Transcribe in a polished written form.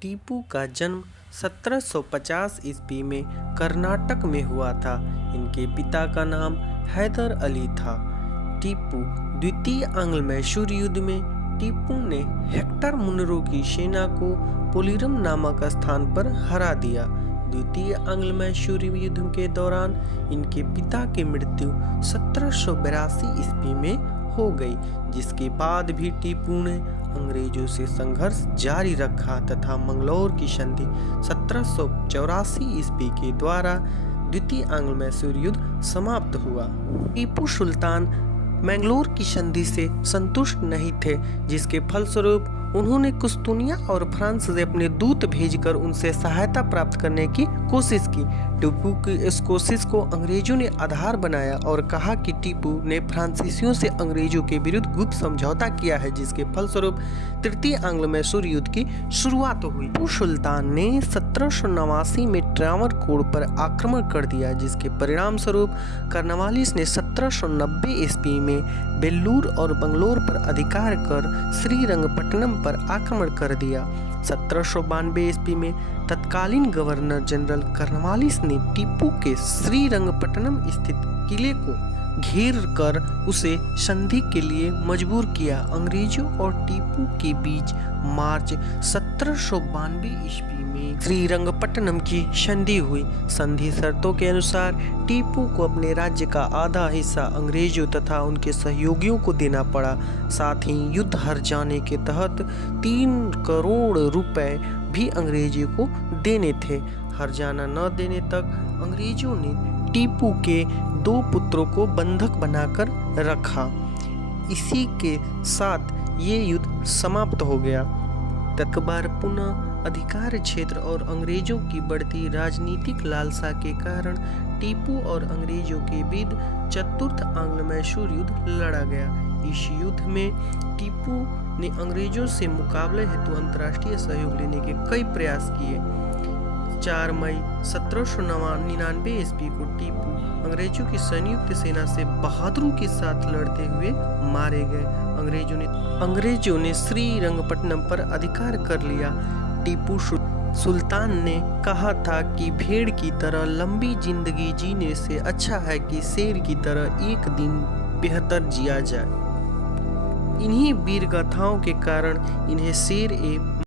टीपू का जन्म 1750 ईस्वी में कर्नाटक में हुआ था। इनके पिता का नाम हैदर अली था। टीपू द्वितीय आंग्ल-मैसूर युद्ध में टीपू ने हेक्टर मुनरो की सेना को पोलिरम नामक स्थान पर हरा दिया। द्वितीय आंग्ल-मैसूर युद्ध के दौरान इनके पिता की मृत्यु 1782 ईस्वी में हो गई, जिसके बाद भी टीपू ने अंग्रेजों से संघर्ष जारी रखा तथा मंगलौर की संधि 1784 ईस्वी के द्वारा द्वितीय आंग्ल-मैसूर युद्ध समाप्त हुआ। टीपू सुल्तान मैंगलोर की संधि से संतुष्ट नहीं थे, जिसके फलस्वरूप उन्होंने कुस्तुनिया और फ्रांस से अपने दूत भेजकर उनसे सहायता प्राप्त करने की कोशिश की। टीपू की इस कोशिश को अंग्रेजों ने आधार बनाया और कहा कि टीपू ने फ्रांसीसियों से अंग्रेजों के विरुद्ध गुप्त समझौता किया है, जिसके फलस्वरूप तृतीय आंग्ल-मैसूर युद्ध की शुरुआत हुई। टीपू सुल्तान ने 1789 में ट्रावणकोर पर आक्रमण कर दिया, जिसके परिणाम स्वरूप कर्नवालिस ने 1790 ईस्वी में बेल्लूर और बंगलोर पर अधिकार कर श्रीरंगपट्टनम पर आक्रमण कर दिया। 1792 ईस्वी में तत्कालीन गवर्नर जनरल कर्नवालिस ने टीपू के श्रीरंगपट्टनम स्थित किले को घेर कर उसे संधि के लिए मजबूर किया। अंग्रेजों और टीपू के बीच मार्च 1792 ईस्वी में श्रीरंगपट्टनम की संधि हुई। संधि शर्तों के अनुसार टीपू को अपने राज्य का आधा हिस्सा अंग्रेजों तथा उनके सहयोगियों को देना पड़ा। साथ ही युद्ध हार जाने के तहत 3 करोड़ रुपए भी अंग्रेजों को देने थे। हर्जाना न देने तक अंग्रेजों ने टीपू के 2 पुत्रों को बंधक बनाकर रखा। इसी के साथ ये युद्ध समाप्त हो गया। तकबार पुनः अधिकार क्षेत्र और अंग्रेजों की बढ़ती राजनीतिक लालसा के कारण टीपू और अंग्रेजों के बीच चतुर्थ आंग्ल-मैसूर युद्ध लड़ा गया। इस युद्ध में टीपू ने अंग्रेजों से मुकाबले हेतु अंतर्राष्ट्रीय सहयोग लेने के कई प्रयास किए। 4 मई 1799 ईस्वी को टीपू अंग्रेजों की संयुक्त सेना से बहादुरी के साथ लड़ते हुए मारे गए। अंग्रेजों ने श्रीरंगपट्टनम पर अधिकार कर लिया। टीपू सुल्तान ने कहा था कि भेड़ की तरह लंबी जिंदगी जीने से अच्छा है कि शेर की तरह एक दिन बेहतर जिया जाए। इन्हीं वीर गाथाओं के कारण इन्हें शेर ए